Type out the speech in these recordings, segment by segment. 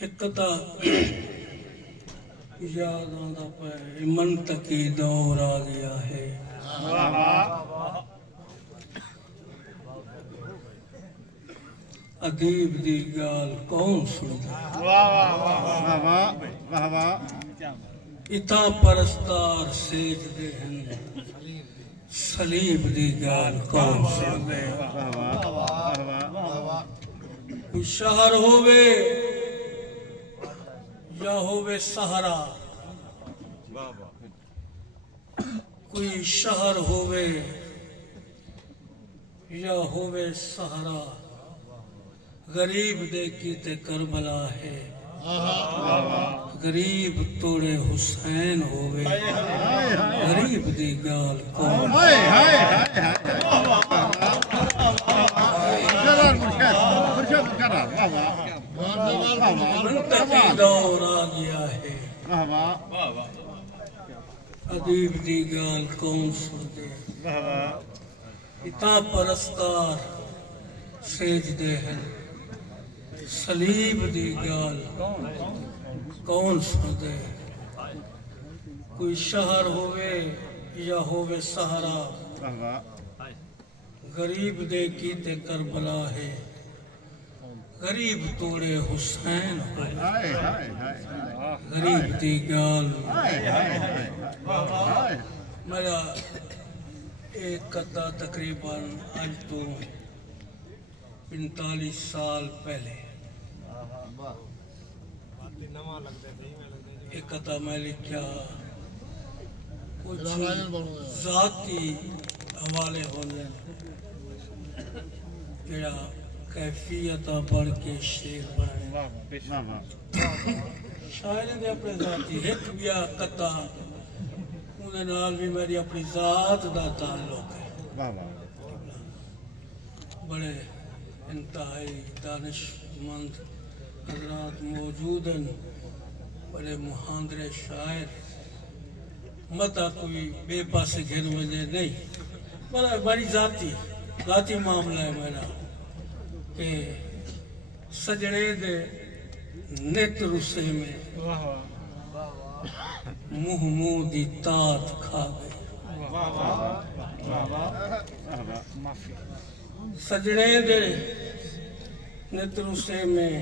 ایک تا یاد آندا پہ منطقی دور آ گیا ہے ادیب دی گال کون سندا اتا پرستار سجدے ہیں صلیب دی گال کون سندا کوئی شہر ہووے یا ہووے سہرا کوئی شہر ہووے یا ہووے سہرا غریب دے کیتے کربلا ہے غریب توڑے حسین ہووے غریب دی گال کون منطقی دور آ گیا ہے ادیب دی گال کون سندے اتا پرستار سجدے ہیں صلیب دی گال کون سندے کوئی شہر ہووے یا ہووے سہرا غریب دے کیتے کربلا ہے غریب توڑے حسین غریب دی گال میرا ایک قطع تقریباً آج تو 45 سال پہلے ایک قطع میں لکھا کچھ ذاتی حوالے ہونے جڑا کیفیتہ بڑھ کے شیر بنائے شاعریں دے اپنے ذاتی ایک بیا قطع انہیں نال بھی میری اپنی ذات دا تعلق ہے بڑے انتہائی دانشمند حضرات موجود ہیں بڑے محاندر شاعر متا کوئی بے پاسے گھر وجہ نہیں بڑی ذاتی معاملہ ہے میرا کہ سجڑے دے نیت رسے میں منہ دی تات کھا گئی سجڑے دے نیت رسے میں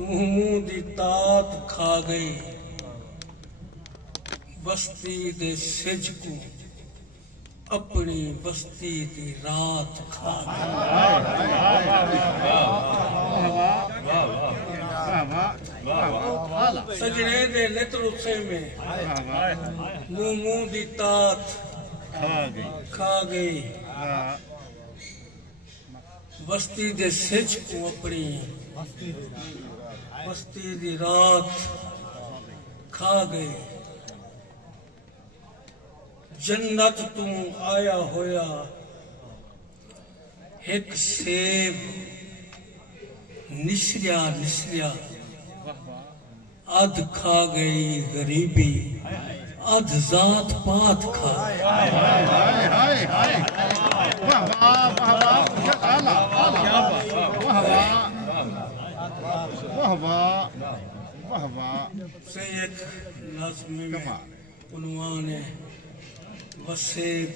منہ دی تات کھا گئی بستی دے سج کو اپنی بستی دی رات کھا گئی سجڑے دے نیت رسے میں منہ دی تات کھا گئی بستی دے سج کو اپنی بستی دی رات کھا گئی جنت تو آیا ہویا ایک سیب نسریا ادھ کھا گئی غریبی ادھ ذات پات کھا سے ایک نظم میں عنوان ہے وسیب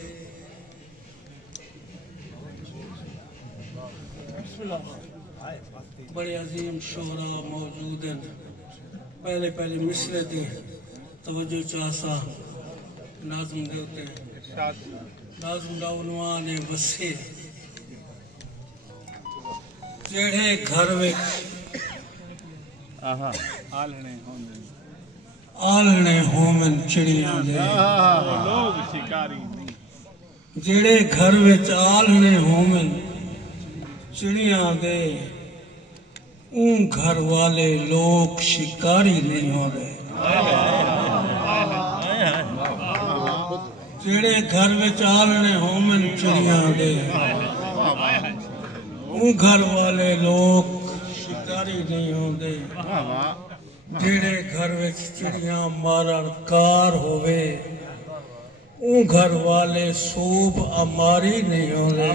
بڑے عظیم شعراء موجود ہیں پہلے مصرے دی توجہ چاہسا ناظم دے ہوتے ہیں ناظم دا عنوان ہے وسیب جڑے گھر وچ آلنے ہومن چڑیاں دے لوگ شکاری نہیں جڑے گھر وچ آلنے ہومن چڑیاں دے اون گھر والے لوگ شکاری نہیں ہو رہے جڑے گھر وچ آلنے ہومن چڑیاں دے اون گھر والے لوگ شکاری نہیں ہو رہے جڑے گھر وچ چڑیاں مارن کار ہوئے اون گھر والے صوب اماری نہیں ہونے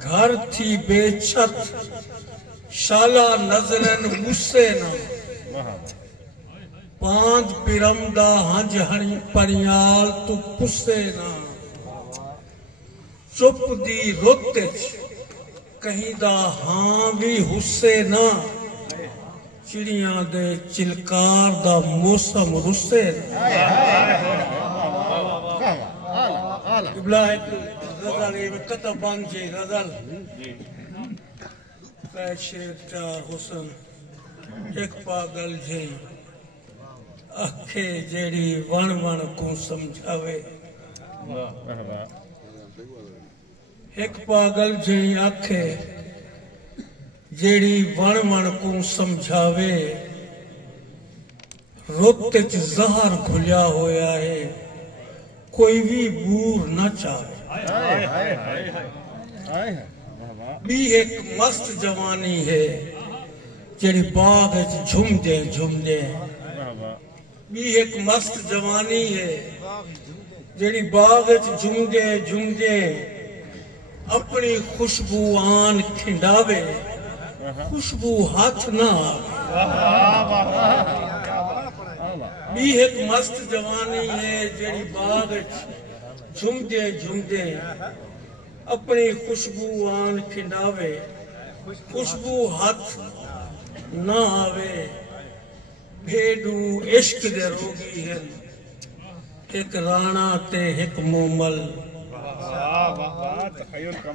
گھر تھی بے چھت شالا نظرن غصے نہ پاند پیرمدہ ہنج ہنی پریال تو پسے نہ چپ دی روتچ کہیں دا ہاں بھی حصے نہ چڑیاں دے چلکار دا موسم رسے نہ ابلا ایک غزل ایک کتب بان جے غزل قید شیر چار حسن ایک پاگل جے اکھے جیڑی ون ون کو سمجھاوے ایک پاگل جے اکھے جیڑی ون ون کو سمجھاوے رت چ زہر گھلیا ہویا ہے کوئی بھی بور نہ چاہے بھی ایک مست جوانی ہے جیڑی باغ جھم دے بھی ایک مست جوانی ہے جیڑی باغ جھم دے اپنی خوشبو آن کھنڈاوے خوشبو ہاتھ نہ آوے بھی ایک مست جوانی ہے جیڑی باغ جھم دے اپنی خوشبو آن کھنڈاوے خوشبو ہاتھ نہ آوے بھیڈو عشق دے روگی ہیں ایک رانا تے ایک مومل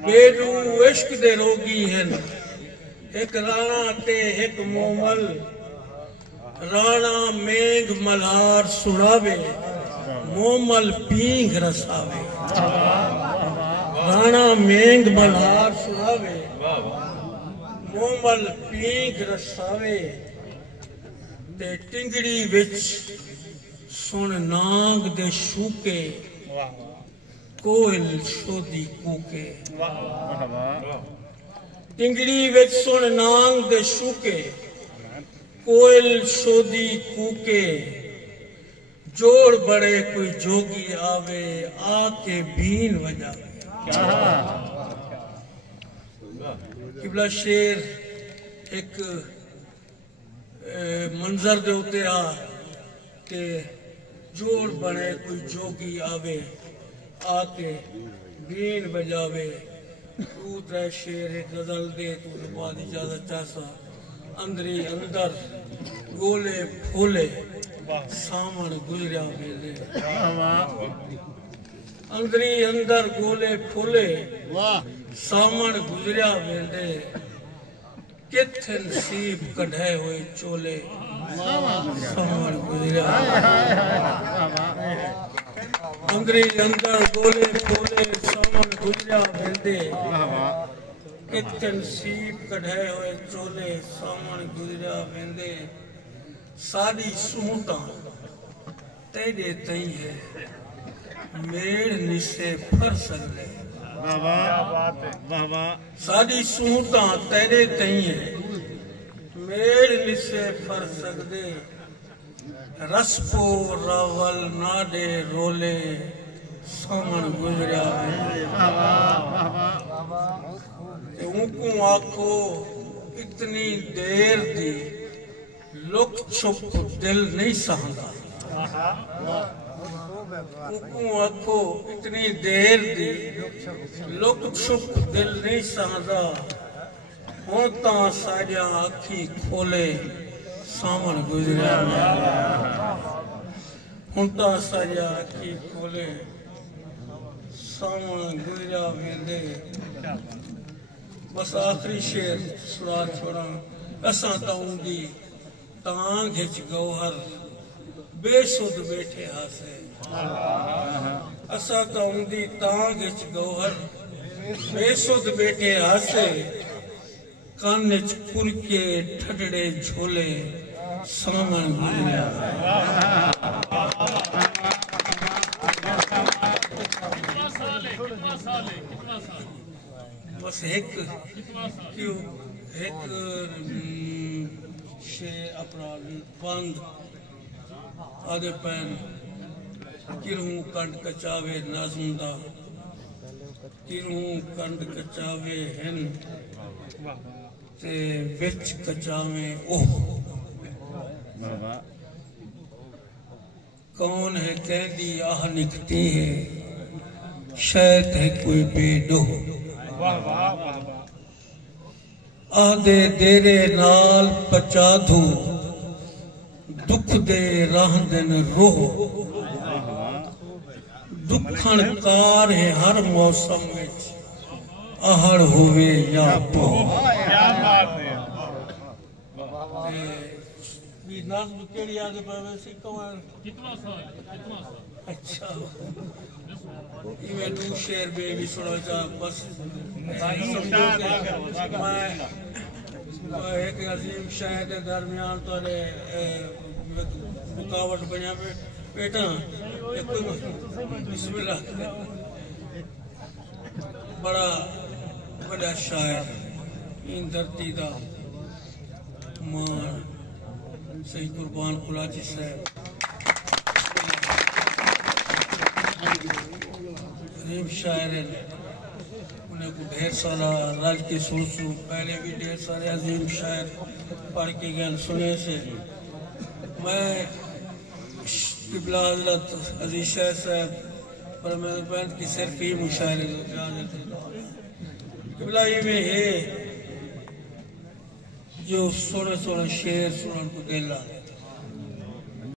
بھیڈو عشق دے روگی ہیں ایک رانا تے ایک مومل رانا مینگ ملار سڑاوے مومل پینگ رساوے رانا مینگ ملار سڑاوے مومل پینگ رساوے تے ٹنگڑی وچ سن نانگ دے شوکے کوئل شودی کوکے ٹنگڑی وچ سن نانگ دے شوکے کوئل شودی کوکے جوڑ بڑے کوئی جوگی آوے آکے بین وجاوے قبلہ شیر ایک منظر دے ہوتے کہ جوڑ بڑے کوئی جوگی آوے آکے بین بجاوے تو شیر ایک غزل دے تو بعد اجازت چاہسا اندری اندر گولے پھولے سامن گزریا میرے اندری اندر گولے پھولے سامن گزریا میرے کت نصیب کڑھے ہوئے چولے سامن گزریا اندری اندر گولے پھولے سامن گزریا میرے کت نصیب کڑھے ہوئے چولے سامن گزریا میرے ساری سہوتاں تیرے تئیں ہے میڑ نشے پھر سکتے ساری سہوتاں تیرے تئیں ہے میڑ نشے پھر سکتے رسپو راول ناڈے رولے سامن گزریا ان کو آکھو اتنی دیر دی لک چھپ دل نہیں سہندا ان کو آکھو اتنی دیر دی لک چھپ دل نہیں سہندا ہوتاں ساڑیاں آکھی کھولے سامن گزریا ہوتاں ساڑیاں آکھی کھولے سامن گزریا ویندے بس آخری شیر سنا چھوڑا اساں تاؤں دی تانگ ہچ گوہر بے سود بیٹھے ہاسے اساں تاؤں دی تانگ ہچ گوہر بے سود بیٹھے ہاسے کانچ پرکے ٹھڈڑے جھولے سامن گزریا بس ایک شے اپنا بند آدھے پین کروں کنڈ کچاوے نازم دا کروں کنڈ کچاوے ہن تے وچ کچاوے اوہ کون ہے کہندی آہ نکتی ہے شاید ہے کوئی بے ڈو آدھے دیرے نال پچا دھوں دکھ دے راہ دن روح دکھن کار ہے ہر موسم میں آہڑ ہوئے یا پو نظم کیڑی آگے پہ ویسی کون کتنا سال اچھا یہ میں دو شعر میں بھی سنا چاہا بس میں ایک عظیم شاہد درمیان تو رکاوٹ بنیا بیٹا بسم اللہ بڑا شاعر ان دھرتی دا مان صحیح قربان کلاچی صاحب عظیم شاعر ہیں انہیں کو ڈھیر سارا راج کے سوسو پہلے بھی ڈھیر سارے عظیم شاعر پڑھ کے گئے سنے سے میں قبلہ حضرت عزیز شاہ صاحب پر میں پہنت کی صرف ہی مشاعرے قبلہ ہی میں ہے جو سونے سونے شعر سنن کو دل آئے